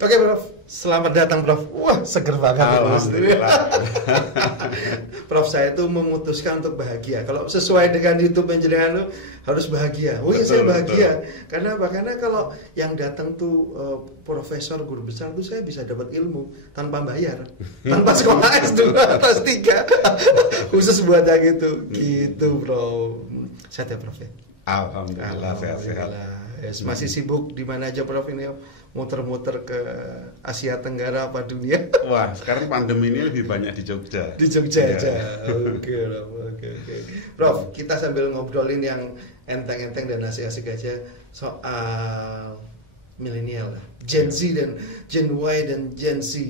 Oke Prof, selamat datang Prof. Wah seger banget. Alhamdulillah. Prof, saya itu memutuskan untuk bahagia. Kalau sesuai dengan YouTube penjelasan harus bahagia. Oh iya saya bahagia. Betul. Karena apa? Karena kalau yang datang tuh profesor, guru besar tuh saya bisa dapat ilmu tanpa bayar, tanpa sekolah S2 kelas 3 khusus buat yang gitu. Gitu Prof. Sehat ya Prof ya? Alhamdulillah sehat-sehat. Yes, masih sibuk di mana aja Prof ini? Muter-muter ke Asia Tenggara apa dunia? Wah, sekarang pandemi ini lebih banyak di Jogja. Di Jogja aja. Oke. Prof, kita sambil ngobrolin yang enteng-enteng dan asik-asik aja soal milenial, Gen Z dan Gen Y dan Gen Z.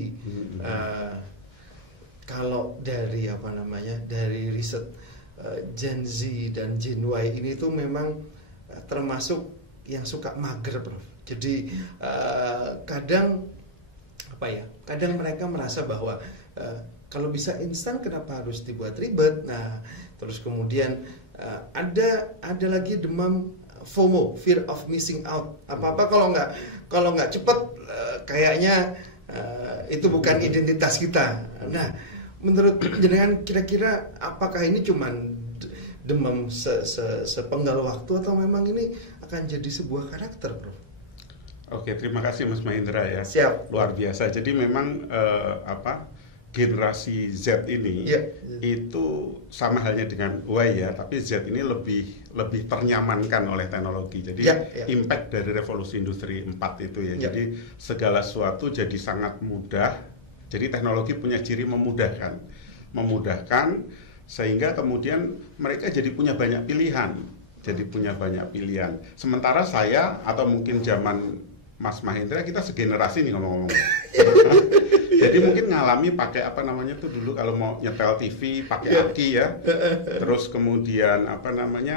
Kalau dari dari riset Gen Z dan Gen Y ini tuh memang termasuk yang suka mager, Prof. Jadi kadang mereka merasa bahwa kalau bisa instan kenapa harus dibuat ribet. Nah, terus kemudian ada lagi demam FOMO, fear of missing out. Apa-apa kalau nggak cepet kayaknya itu bukan identitas kita. Nah, menurut jenengan kira-kira apakah ini cuman demam sepenggal waktu atau memang ini akan jadi sebuah karakter, Bro? Oke, terima kasih Mas Mahendra ya. Siap. Luar biasa. Jadi memang generasi Z ini itu sama halnya dengan Y ya, tapi Z ini lebih ternyamankan oleh teknologi. Jadi impact dari revolusi industri 4 itu ya. Jadi segala sesuatu jadi sangat mudah. Jadi teknologi punya ciri memudahkan sehingga kemudian mereka jadi punya banyak pilihan. Sementara saya atau mungkin zaman Mas Mahendra kita segenerasi nih ngomong-ngomong. Jadi mungkin ngalami pakai dulu kalau mau nyetel TV pakai aki ya. Terus kemudian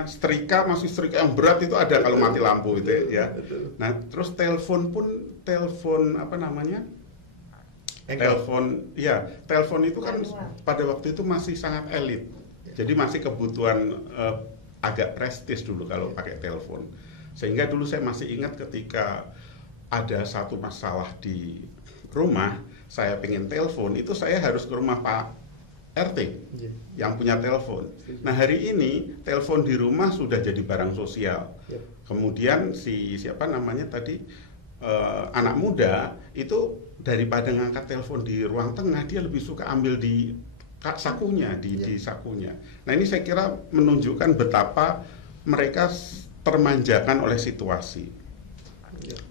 setrika yang berat itu ada kalau mati lampu itu ya. Nah, terus telepon itu kan pada waktu itu masih sangat elit. Jadi masih kebutuhan agak prestis dulu kalau pakai telepon. Sehingga dulu saya masih ingat ketika ada satu masalah di rumah, saya pengen telepon, itu saya harus ke rumah Pak RT yang punya telepon. Nah, hari ini telepon di rumah sudah jadi barang sosial. Kemudian anak muda itu daripada ngangkat telepon di ruang tengah, dia lebih suka ambil di sakunya, di sakunya. Nah, ini saya kira menunjukkan betapa mereka termanjakan oleh situasi.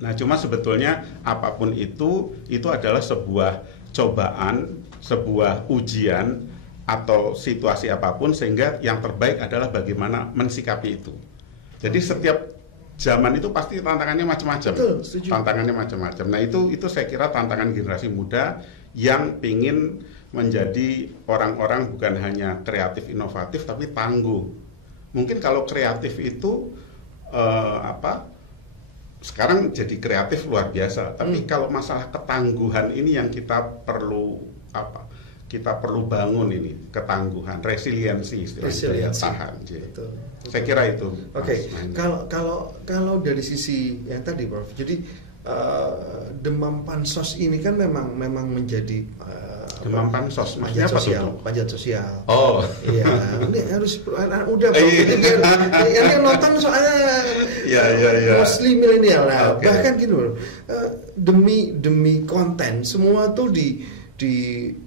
Nah, cuma sebetulnya apapun itu adalah sebuah cobaan, sebuah ujian atau situasi apapun, sehingga yang terbaik adalah bagaimana mensikapi itu. Jadi setiap zaman itu pasti tantangannya macam-macam. Tantangannya macam-macam. Nah, itu saya kira tantangan generasi muda yang ingin menjadi orang-orang bukan hanya kreatif inovatif tapi tangguh. Mungkin kalau kreatif itu sekarang jadi kreatif luar biasa, tapi kalau masalah ketangguhan ini yang kita perlu bangun ini, ketangguhan, resiliensi daya tahan. Saya kira itu. Oke. Kalau dari sisi yang tadi Prof, jadi demam pansos ini kan memang menjadi demam pansos, pajak sosial. Oh, iya. Ini harus anak muda, yang nonton soalnya mostly milenial. Nah, bahkan gini loh, demi konten semua tuh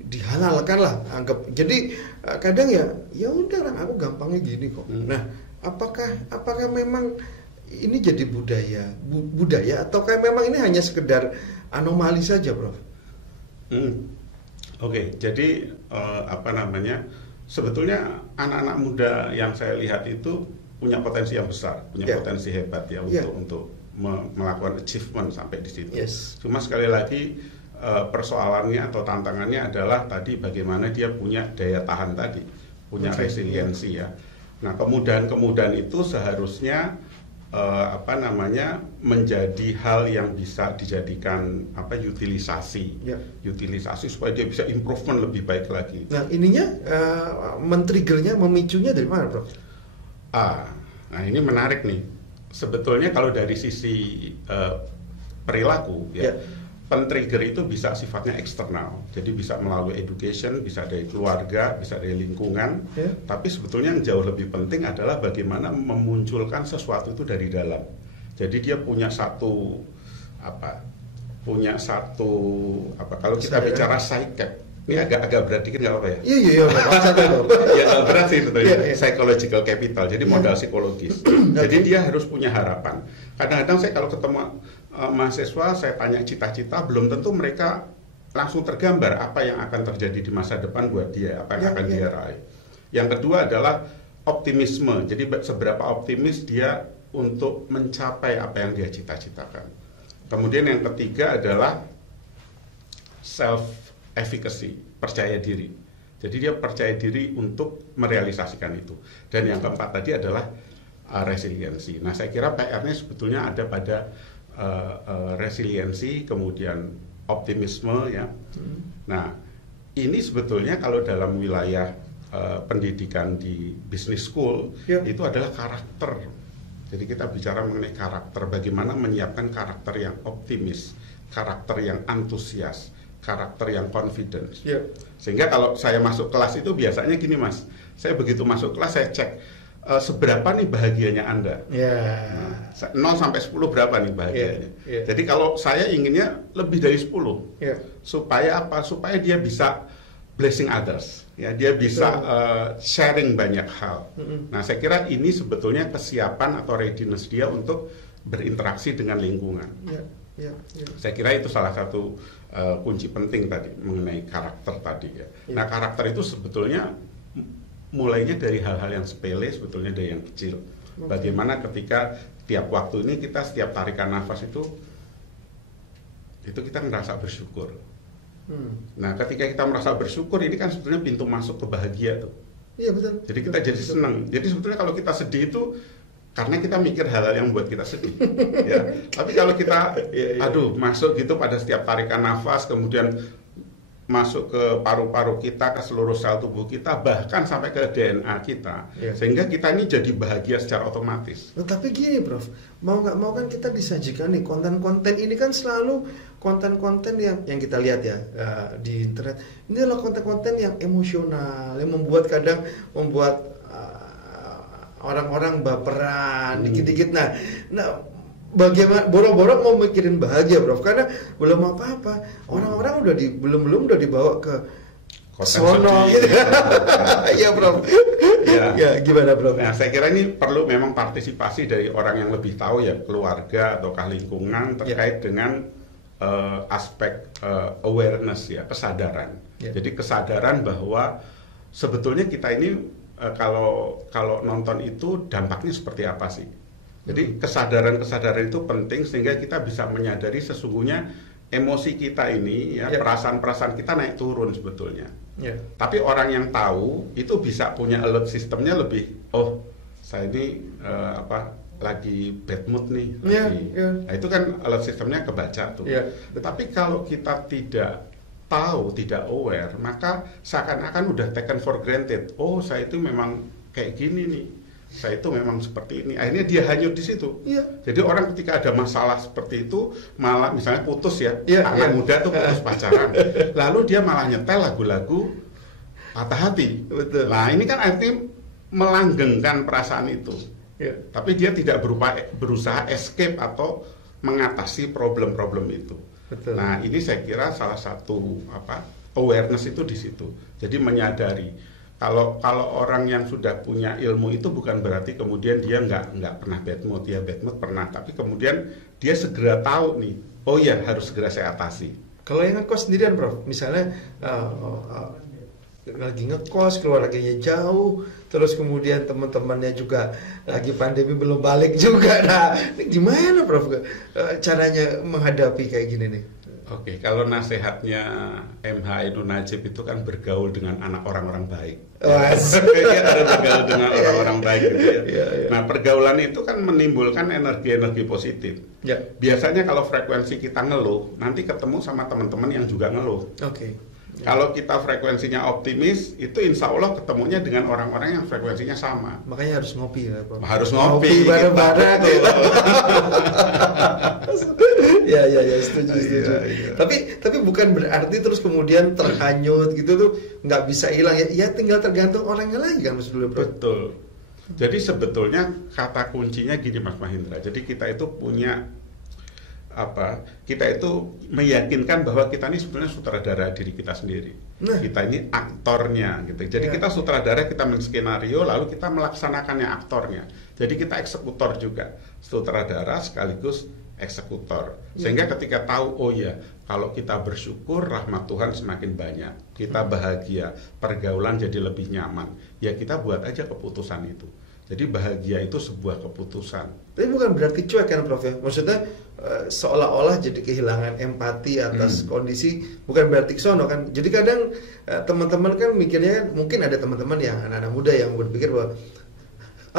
dihalalkan lah, anggap. Jadi kadang ya udah orang aku gampangnya gini kok. Nah, apakah memang ini jadi budaya ataukah memang ini hanya sekedar anomali saja, Prof? Oke, jadi sebetulnya anak-anak muda yang saya lihat itu punya potensi yang besar, punya potensi hebat ya untuk melakukan achievement sampai di situ. Cuma sekali lagi persoalannya atau tantangannya adalah tadi bagaimana dia punya daya tahan tadi, punya resiliensi ya. Nah, kemudahan itu seharusnya menjadi hal yang bisa dijadikan utilisasi supaya dia bisa improvement lebih baik lagi. Nah, ininya men-triggernya, memicunya dari mana, Bro? Nah ini menarik nih. Sebetulnya kalau dari sisi perilaku pen-trigger itu bisa sifatnya eksternal, jadi bisa melalui education, bisa dari keluarga, bisa dari lingkungan. Tapi sebetulnya yang jauh lebih penting adalah bagaimana memunculkan sesuatu itu dari dalam. Jadi dia punya satu kalau kita bicara psyche, ini agak berat dikit, nggak apa ya? Iya. Ya nggak berat sih sebetulnya. Psychological capital, jadi modal psikologis. Jadi dia harus punya harapan. Kadang-kadang saya kalau ketemu mahasiswa, saya tanya cita-cita, belum tentu mereka langsung tergambar apa yang akan terjadi di masa depan buat dia, apa yang akan dia raih. Yang kedua adalah optimisme. Jadi seberapa optimis dia untuk mencapai apa yang dia cita-citakan. Kemudian yang ketiga adalah self-efficacy, percaya diri. Jadi dia percaya diri untuk merealisasikan itu. Dan yang keempat tadi adalah resiliensi. Nah, saya kira PR-nya sebetulnya ada pada resiliensi, kemudian optimisme ya. Nah, ini sebetulnya kalau dalam wilayah pendidikan di business school itu adalah karakter. Jadi kita bicara mengenai karakter, bagaimana menyiapkan karakter yang optimis, karakter yang antusias, karakter yang confidence. Sehingga kalau saya masuk kelas itu biasanya gini Mas, saya begitu masuk kelas saya cek seberapa nih bahagianya Anda. 0 sampai 10 berapa nih bahagianya. Jadi kalau saya inginnya lebih dari 10. Supaya apa? Supaya dia bisa blessing others. Ya, dia bisa sharing banyak hal. Nah, saya kira ini sebetulnya kesiapan atau readiness dia untuk berinteraksi dengan lingkungan. Saya kira itu salah satu kunci penting tadi mengenai karakter tadi ya. Nah, karakter itu sebetulnya mulainya dari hal-hal yang sepele, sebetulnya dari yang kecil. Bagaimana ketika tiap waktu ini kita setiap tarikan nafas itu kita ngerasa bersyukur. Nah, ketika kita merasa bersyukur, ini kan sebetulnya pintu masuk ke bahagia tuh. Iya betul. Jadi kita jadi senang. Jadi sebetulnya kalau kita sedih itu karena kita mikir hal-hal yang membuat kita sedih. Ya. Tapi kalau kita, masuk gitu pada setiap tarikan nafas, kemudian masuk ke paru-paru kita, ke seluruh sel tubuh kita, bahkan sampai ke DNA kita, sehingga kita ini jadi bahagia secara otomatis. Tapi gini Prof, mau nggak mau kan kita disajikan nih konten-konten ini kan selalu konten-konten yang kita lihat ya di internet. Ini adalah konten-konten yang emosional, yang kadang membuat orang-orang baperan dikit-dikit. Nah bagaimana boro-boro mau mikirin bahagia Prof, karena belum apa-apa, orang-orang udah dibawa ke sono gitu. Iya Prof. Ya gimana Prof? Nah, saya kira ini perlu memang partisipasi dari orang yang lebih tahu ya, keluarga ataukah lingkungan terkait dengan aspek awareness ya, kesadaran. Jadi kesadaran bahwa sebetulnya kita ini kalau nonton itu dampaknya seperti apa sih? Jadi kesadaran itu penting sehingga kita bisa menyadari sesungguhnya emosi kita ini ya, perasaan-perasaan kita naik turun sebetulnya. Tapi orang yang tahu itu bisa punya alert sistemnya lebih, saya ini lagi bad mood nih. Nah, itu kan alert sistemnya kebaca tuh. Tapi kalau kita tidak tahu, tidak aware, maka seakan-akan udah taken for granted. Saya itu memang kayak gini nih. Saya itu memang seperti ini. Akhirnya dia hanyut di situ. Jadi orang ketika ada masalah seperti itu, malah misalnya putus ya, anak muda tuh putus pacaran, lalu dia malah nyetel lagu-lagu patah hati. Betul. Nah ini kan artinya melanggengkan perasaan itu. Tapi dia tidak berusaha escape atau mengatasi problem-problem itu. Betul. Nah ini saya kira salah satu awareness itu di situ. Jadi menyadari. Kalau orang yang sudah punya ilmu itu bukan berarti kemudian dia nggak pernah bad mood, ya bad mood pernah, tapi kemudian dia segera tahu nih, harus segera saya atasi. Kalau yang ngekos sendirian Prof, misalnya lagi ngekos, keluarganya jauh, terus kemudian teman-temannya juga lagi pandemi belum balik juga, nah gimana Prof caranya menghadapi kayak gini nih? Oke, kalau nasihatnya MH Ainun Najib itu kan bergaul dengan anak orang-orang baik. Kayaknya ada bergaul dengan orang-orang baik gitu ya. Nah, pergaulan itu kan menimbulkan energi-energi positif. Biasanya kalau frekuensi kita ngeluh, nanti ketemu sama teman-teman yang juga ngeluh. Kalau kita frekuensinya optimis, itu insya Allah ketemunya dengan orang-orang yang frekuensinya sama. Makanya harus ngopi ya Prof. Harus ngopi bareng-bareng gitu. Ya, setuju. Iya. Tapi bukan berarti terus kemudian terhanyut gitu tuh nggak bisa hilang ya. Ya tinggal tergantung orangnya lagi kan Mas dulu. Betul. Jadi sebetulnya kata kuncinya gini Mas Mahendra. Jadi kita itu punya kita itu meyakinkan bahwa kita ini sebenarnya sutradara diri kita sendiri. Kita ini aktornya gitu. Jadi kita sutradara, kita menskenario, lalu kita melaksanakannya aktornya. Jadi kita eksekutor juga, sutradara sekaligus eksekutor. Sehingga ketika tahu, oh ya, kalau kita bersyukur rahmat Tuhan semakin banyak, kita bahagia, pergaulan jadi lebih nyaman, ya kita buat aja keputusan itu. Jadi bahagia itu sebuah keputusan. Tapi bukan berarti cuek kan Prof ya? Maksudnya seolah-olah jadi kehilangan empati atas kondisi, bukan berarti sono kan. Jadi kadang teman-teman kan mikirnya, mungkin ada teman-teman yang anak-anak muda yang berpikir bahwa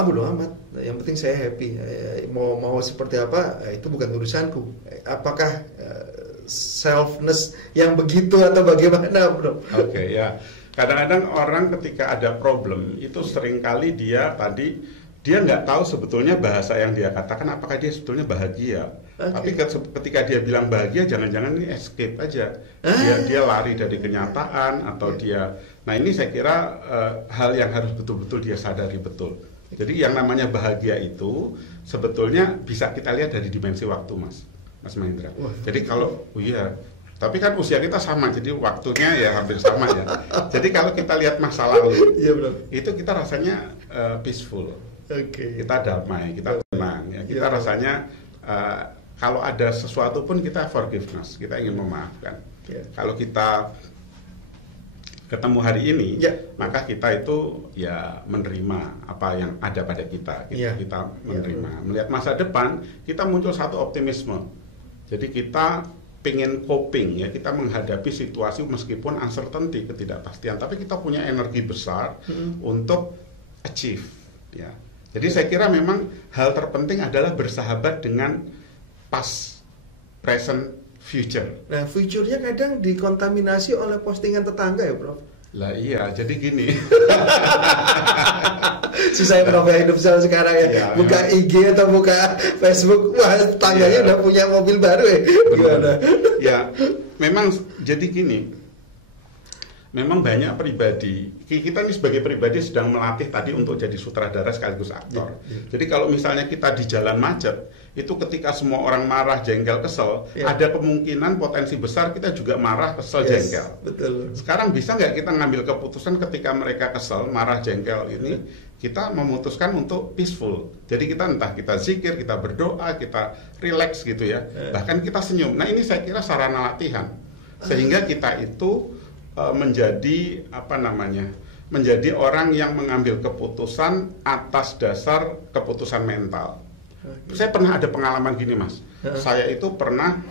bodo amat, yang penting saya happy, mau seperti apa itu bukan urusanku. Apakah selfness yang begitu atau bagaimana Bro? Oke, ya. Kadang-kadang orang ketika ada problem itu seringkali dia nggak tahu sebetulnya bahasa yang dia katakan apakah dia sebetulnya bahagia. Tapi ketika dia bilang bahagia, jangan-jangan ini escape aja. Dia lari dari kenyataan atau Nah ini saya kira hal yang harus betul-betul dia sadari betul. Jadi yang namanya bahagia itu sebetulnya bisa kita lihat dari dimensi waktu, Mas Mahendra. Jadi kalau tapi kan usia kita sama, jadi waktunya ya hampir sama ya. Jadi kalau kita lihat masa lalu, itu kita rasanya peaceful, kita damai, kita tenang, ya. Kita rasanya kalau ada sesuatu pun kita forgiveness, kita ingin memaafkan. Kalau kita ketemu hari ini, maka kita itu ya menerima apa yang ada pada kita. Kita menerima, melihat masa depan, kita muncul satu optimisme. Jadi kita pengen coping ya, kita menghadapi situasi meskipun uncertainty, ketidakpastian, tapi kita punya energi besar untuk achieve ya. Jadi saya kira memang hal terpenting adalah bersahabat dengan past, present, future. Nah, future-nya kadang dikontaminasi oleh postingan tetangga ya, Prof. Lah iya, jadi gini. Susah Prof ya hidup sekarang ya. Buka IG atau buka Facebook, wah tetangganya udah punya mobil baru ya. Gimana? Ya, memang jadi gini. Memang banyak pribadi, kita ini sebagai pribadi sedang melatih tadi untuk jadi sutradara sekaligus aktor. Jadi kalau misalnya kita di jalan macet, itu ketika semua orang marah, jengkel, kesel, ada kemungkinan potensi besar kita juga marah, kesel, jengkel. Betul. Sekarang bisa nggak kita ngambil keputusan ketika mereka kesel, marah, jengkel ini, kita memutuskan untuk peaceful. Jadi kita entah kita zikir, kita berdoa, kita relax gitu ya. Bahkan kita senyum. Nah ini saya kira sarana latihan. Sehingga kita itu menjadi menjadi orang yang mengambil keputusan atas dasar keputusan mental. Saya pernah ada pengalaman gini Mas. Saya itu pernah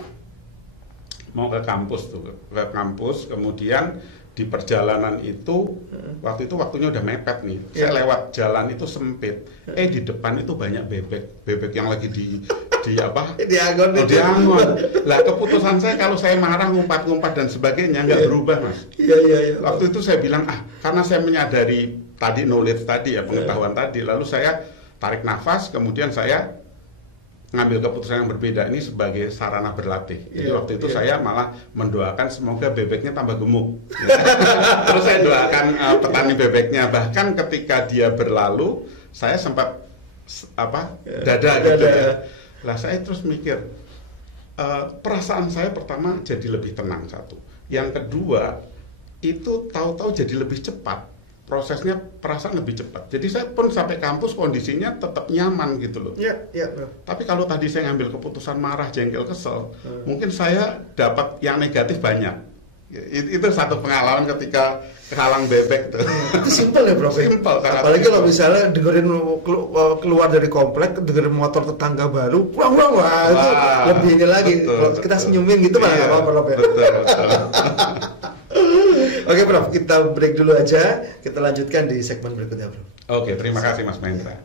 mau ke kampus kemudian di perjalanan itu waktu itu waktunya udah mepet nih. Saya lewat jalan itu sempit. Di depan itu banyak bebek yang lagi dianggon. Lah keputusan saya kalau saya marah ngumpat-ngumpat dan sebagainya nggak berubah Mas. Waktu itu saya bilang karena saya menyadari tadi knowledge tadi ya, pengetahuan tadi, lalu saya tarik nafas, kemudian saya ngambil keputusan yang berbeda ini sebagai sarana berlatih. Jadi waktu itu saya malah mendoakan semoga bebeknya tambah gemuk. Terus saya doakan petani bebeknya. Bahkan ketika dia berlalu, saya sempat dada gitu ya. Lah saya terus mikir, perasaan saya pertama jadi lebih tenang satu. Yang kedua, itu tahu-tahu jadi lebih cepat. Prosesnya perasaan lebih cepat. Jadi saya pun sampai kampus kondisinya tetap nyaman gitu loh. Tapi kalau tadi saya ngambil keputusan marah, jengkel, kesel, mungkin saya dapat yang negatif banyak. Itu satu pengalaman ketika kehalang bebek tuh. Itu simpel ya Bro. Simpel. Apalagi kalau misalnya dengerin keluar dari komplek, dengerin motor tetangga baru, wah itu lebih ini lagi. Kalau kita senyumin gitu malah apa Bro ya. Betul. Oke Prof, kita break dulu aja. Kita lanjutkan di segmen berikutnya Bro. Oke, terima kasih Mas Mahendra.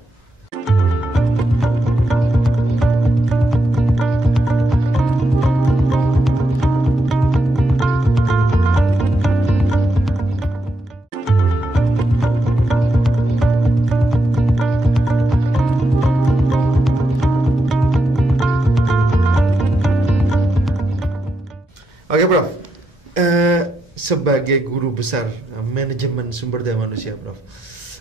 Oke, Prof. Sebagai guru besar manajemen sumber daya manusia, Prof,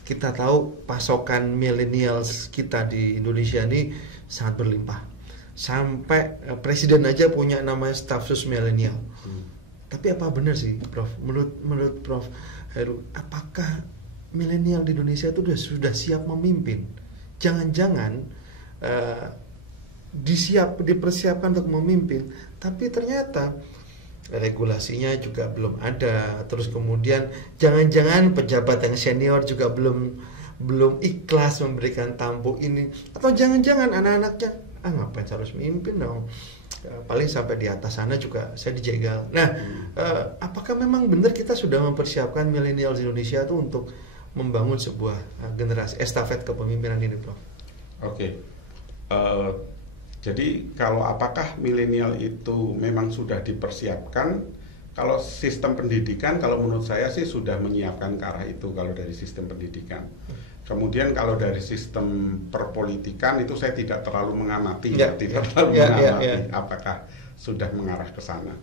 kita tahu pasokan millennials kita di Indonesia ini sangat berlimpah. Sampai presiden aja punya namanya staf sus milenial. Tapi apa benar sih, Prof? Menurut Prof Heru, apakah milenial di Indonesia itu sudah siap memimpin? Jangan-jangan dipersiapkan untuk memimpin, tapi ternyata regulasinya juga belum ada. Terus kemudian jangan-jangan pejabat yang senior juga belum ikhlas memberikan tampuk ini, atau jangan-jangan anak-anaknya ngapain saya harus memimpin dong, paling sampai di atas sana juga saya dijegal. Nah, apakah memang benar kita sudah mempersiapkan milenial di Indonesia itu untuk membangun sebuah generasi estafet kepemimpinan ini, Prof? Oke. Jadi kalau apakah milenial itu memang sudah dipersiapkan? Kalau sistem pendidikan, kalau menurut saya sih sudah menyiapkan ke arah itu kalau dari sistem pendidikan. Kemudian kalau dari sistem perpolitikan itu saya tidak terlalu mengamati, tidak terlalu mengamati apakah sudah mengarah ke sana.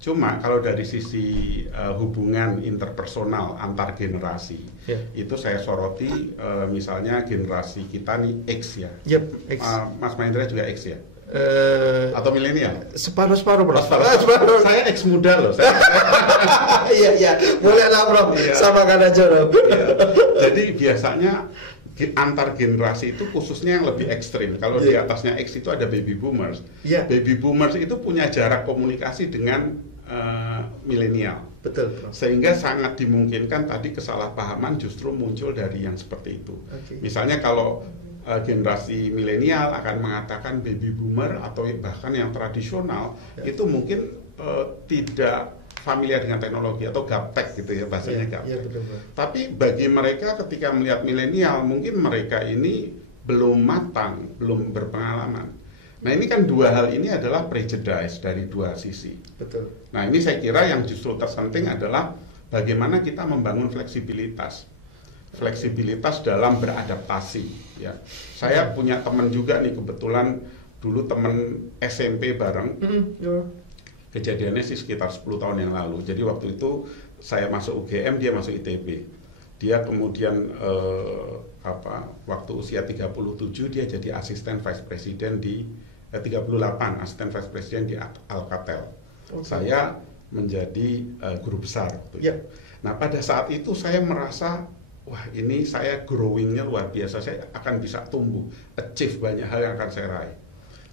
Cuma kalau dari sisi hubungan interpersonal antar generasi, itu saya soroti misalnya generasi kita nih X ya. X. Mas Mahendra juga X ya? Atau milenial? Separuh, Prof. Separuh. Saya X muda loh. Iya, boleh lah, Prof. Samakan aja, Prof. Jadi biasanya antar generasi itu khususnya yang lebih ekstrim. Kalau di atasnya X itu ada baby boomers. Baby boomers itu punya jarak komunikasi dengan milenial. Betul, Prof. Sehingga sangat dimungkinkan tadi kesalahpahaman justru muncul dari yang seperti itu. Misalnya kalau generasi milenial akan mengatakan baby boomer atau bahkan yang tradisional itu mungkin tidak familiar dengan teknologi atau gaptek gitu ya, bahasanya gaptek. Tapi bagi mereka ketika melihat milenial, mungkin mereka ini belum matang, belum berpengalaman. Nah, ini kan dua hal ini adalah prejudice dari dua sisi. Betul. Nah, ini saya kira yang justru terpenting adalah bagaimana kita membangun fleksibilitas. Fleksibilitas dalam beradaptasi ya. Saya punya teman juga nih, kebetulan dulu teman SMP bareng. Kejadiannya sih sekitar 10 tahun yang lalu. Jadi waktu itu saya masuk UGM, dia masuk ITB. Dia kemudian waktu usia 37 dia jadi asisten vice president di 38 asisten vice president di Alcatel. Saya menjadi guru besar. Nah, pada saat itu saya merasa wah, ini saya growing-nya luar biasa, saya akan bisa tumbuh, achieve banyak hal yang akan saya raih.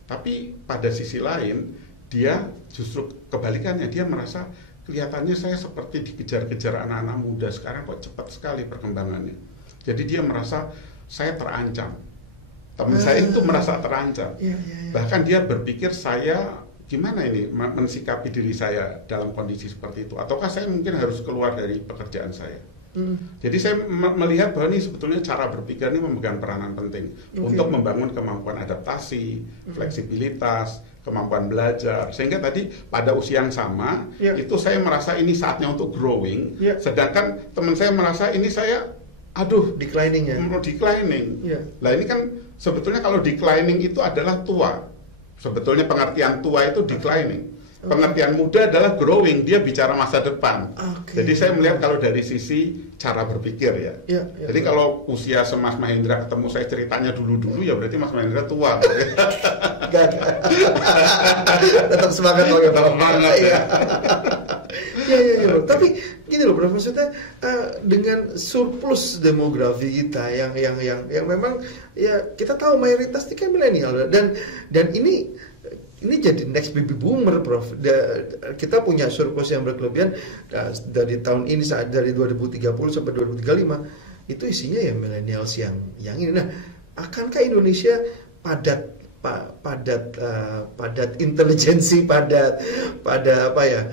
Tapi pada sisi lain, dia justru kebalikannya, dia merasa kelihatannya saya seperti dikejar-kejar anak-anak muda sekarang, kok cepat sekali perkembangannya. Jadi dia merasa saya terancam. Teman saya itu merasa terancam. Bahkan dia berpikir saya gimana ini mensikapi diri saya dalam kondisi seperti itu, ataukah saya mungkin harus keluar dari pekerjaan saya. Jadi saya melihat bahwa ini sebetulnya cara berpikir ini memegang peranan penting untuk membangun kemampuan adaptasi, fleksibilitas, kemampuan belajar. Sehingga tadi pada usia yang sama itu saya merasa ini saatnya untuk growing, sedangkan teman saya merasa ini saya declining ya. Declining. Nah, ini kan sebetulnya kalau declining itu adalah tua. Sebetulnya pengertian tua itu declining. Pengertian muda adalah growing, dia bicara masa depan. Jadi saya melihat kalau dari sisi cara berpikir ya. Jadi kalau usia Mas Mahendra ketemu saya ceritanya dulu-dulu ya berarti Mas Mahendra tua. Tetap semangat loh ya, Pak. Iya. Tapi gini loh, Prof, maksudnya dengan surplus demografi kita yang memang ya kita tahu mayoritas ini kan milenial dan ini jadi next baby boomer, Prof. Kita punya surplus yang berkelebihan dari tahun ini, dari 2030 sampai 2035 itu isinya ya millennials yang ini. Nah, akankah Indonesia padat intelijensi, padat apa ya,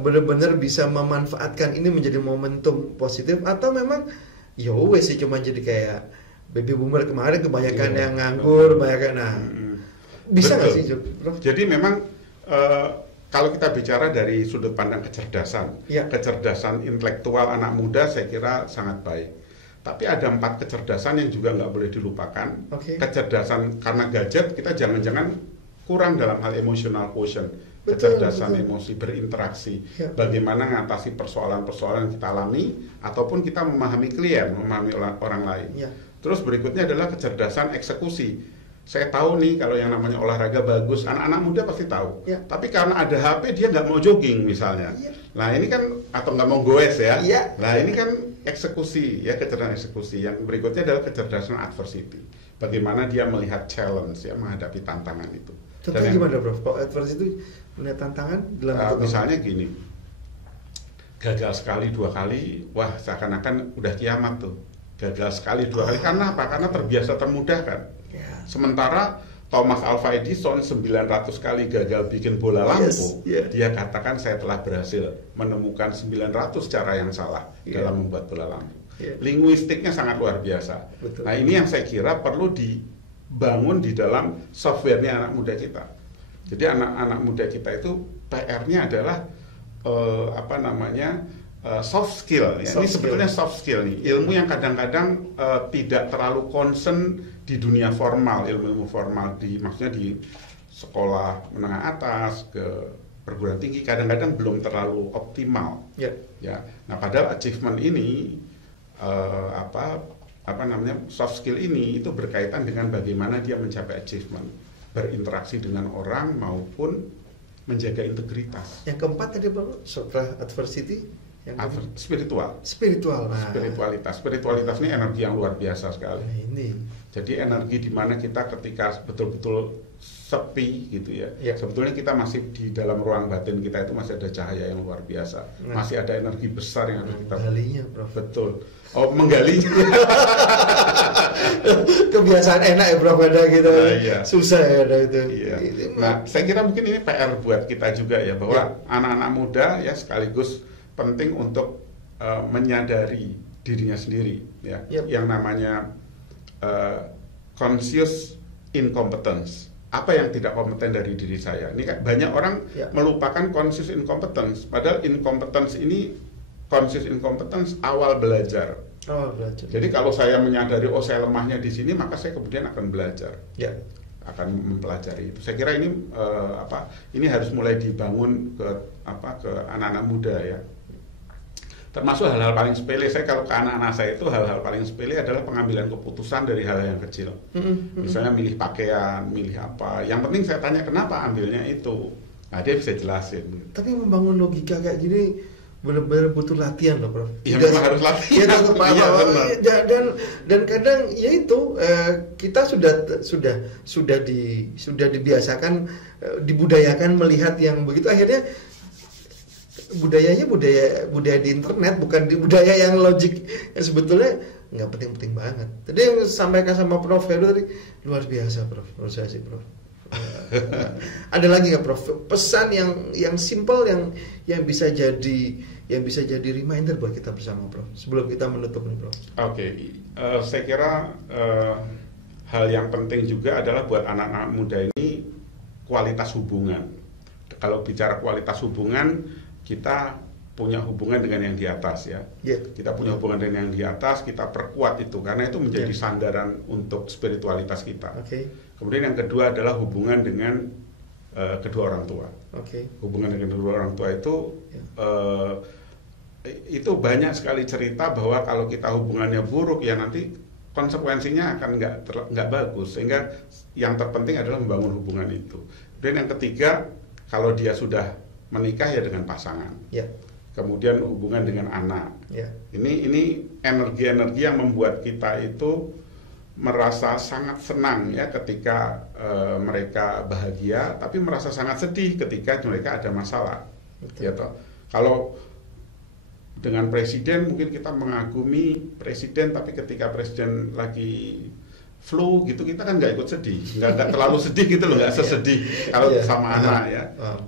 benar-benar bisa memanfaatkan ini menjadi momentum positif, atau memang ya wes sih cuma jadi kayak baby boomer kemarin kebanyakan yang nganggur, bisa nggak sih, Prof? Jadi memang kalau kita bicara dari sudut pandang kecerdasan, kecerdasan intelektual anak muda saya kira sangat baik. Tapi ada 4 kecerdasan yang juga nggak boleh dilupakan. Kecerdasan karena gadget kita jangan-jangan kurang dalam hal emotional quotient, Betul, kecerdasan betul. emosi, berinteraksi, Ya. bagaimana mengatasi persoalan-persoalan yang kita alami, ataupun kita memahami klien, memahami orang lain. Ya. Terus berikutnya adalah kecerdasan eksekusi. Saya tahu nih kalau yang namanya olahraga bagus, anak-anak muda pasti tahu. Ya. Tapi karena ada HP dia nggak mau jogging misalnya. Ya. Nah ini kan, atau nggak mau goes ya. Ya. Nah ini kan eksekusi ya, kecerdasan eksekusi. Yang berikutnya adalah kecerdasan adversity. Bagaimana dia melihat challenge ya, menghadapi tantangan itu. Contohnya gimana, Prof? Kalau adverse itu melihat tantangan dalam bentuk apa? Misalnya gini, gagal sekali 2 kali, wah seakan-akan udah kiamat tuh. Gagal sekali 2 kali, karena apa? Karena terbiasa termudahkan. Ya. Sementara Thomas Alva Edison 900 kali gagal bikin bola lampu, Yes, yeah. dia katakan saya telah berhasil menemukan 900 cara yang salah dalam membuat bola lampu. Linguistiknya sangat luar biasa. Betul. Nah ini yang saya kira perlu dibangun di dalam softwarenya anak muda kita. Jadi anak-anak muda kita itu PR-nya adalah soft skill. Ya. Ini sebetulnya soft skill nih, ilmu yang kadang-kadang tidak terlalu concern di dunia formal, ilmu-ilmu formal, maksudnya di sekolah menengah atas ke perguruan tinggi kadang-kadang belum terlalu optimal. Ya. Ya. Nah padahal achievement ini soft skill ini itu berkaitan dengan bagaimana dia mencapai achievement, berinteraksi dengan orang maupun menjaga integritas. Yang keempat tadi Bapak, setelah adversity, yang Spiritual. Nah. Spiritualitas ini energi yang luar biasa sekali. Nah, ini. Jadi energi di mana kita ketika betul-betul sepi gitu ya. Ya. Sebetulnya kita masih di dalam ruang batin kita itu masih ada cahaya yang luar biasa. Nah. Masih ada energi besar yang harus kita Menggalinya, Prof. Betul. Oh, menggalinya. Kebiasaan enak ya, Prof, ada gitu. Iya. Susah ya ada itu. Iya. Itu Nah, saya kira mungkin ini PR buat kita juga ya, bahwa anak-anak muda ya sekaligus penting untuk menyadari dirinya sendiri ya. Yep. Yang namanya conscious incompetence. Apa yang tidak kompeten dari diri saya? Ini kan banyak orang melupakan conscious incompetence. Padahal incompetence ini, conscious incompetence awal belajar. belajar. Jadi kalau saya menyadari saya lemahnya di sini, maka saya kemudian akan belajar. Ya. Akan mempelajari itu. Saya kira ini ini harus mulai dibangun ke anak-anak muda ya. Termasuk hal-hal paling sepele. Saya kalau ke anak-anak saya itu hal-hal paling sepele adalah pengambilan keputusan dari hal yang kecil. Misalnya milih pakaian, milih apa. Yang penting saya tanya kenapa ambilnya itu. Nah, dia bisa jelasin. Tapi membangun logika kayak gini benar-benar butuh latihan loh, Prof. Iya, memang harus latihan. Dan kadang ya itu kita sudah dibiasakan, dibudayakan melihat yang begitu, akhirnya budayanya budaya di internet, bukan di budaya yang logik yang sebetulnya nggak penting-penting banget. Tadi yang disampaikan sama Prof Heru tadi luar biasa, Prof. Menurut saya sih, Prof. Ada lagi nggak, Prof, pesan yang simple yang bisa jadi reminder buat kita bersama, Prof, sebelum kita menutup nih, Prof? Oke. Saya kira hal yang penting juga adalah buat anak-anak muda ini kualitas hubungan. Kalau bicara kualitas hubungan, kita punya hubungan dengan yang di atas ya. Kita punya hubungan dengan yang di atas, kita perkuat itu karena itu menjadi sandaran untuk spiritualitas kita. Kemudian yang kedua adalah hubungan dengan kedua orang tua. Hubungan dengan kedua orang tua itu banyak sekali cerita bahwa kalau kita hubungannya buruk ya nanti konsekuensinya akan nggak bagus. Sehingga yang terpenting adalah membangun hubungan itu. Dan yang ketiga, kalau dia sudah menikah ya dengan pasangan. Kemudian hubungan dengan anak. Ini energi-energi yang membuat kita itu merasa sangat senang ya ketika mereka bahagia, tapi merasa sangat sedih ketika mereka ada masalah. Ya toh. Kalau dengan presiden mungkin kita mengagumi presiden, tapi ketika presiden lagi flu gitu kita kan nggak ikut sedih, nggak terlalu sedih gitu loh, nggak sesedih kalau sama anak ya.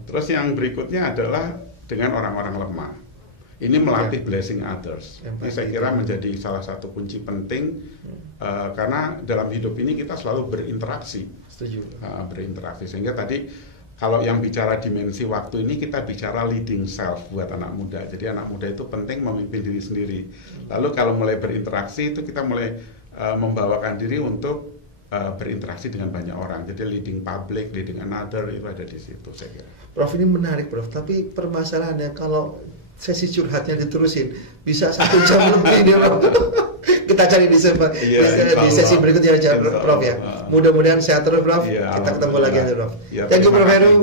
Terus yang berikutnya adalah dengan orang-orang lemah. Ini melatih blessing others. Ini saya kira menjadi salah satu kunci penting karena dalam hidup ini kita selalu berinteraksi. Berinteraksi sehingga tadi kalau yang bicara dimensi waktu ini kita bicara leading self buat anak muda. Jadi anak muda itu penting memimpin diri sendiri. Lalu kalau mulai berinteraksi itu kita mulai membawakan diri untuk berinteraksi dengan banyak orang. Jadi leading public, leading another itu ada di situ saya kira. Prof, ini menarik Prof, tapi permasalahannya kalau sesi curhatnya diterusin bisa 1 jam lebih nih Prof. Kita cari di sesi berikutnya aja Prof ya. Mudah-mudahan sehat terus Prof. Kita ketemu lagi nanti Prof. Thank you Prof Heru.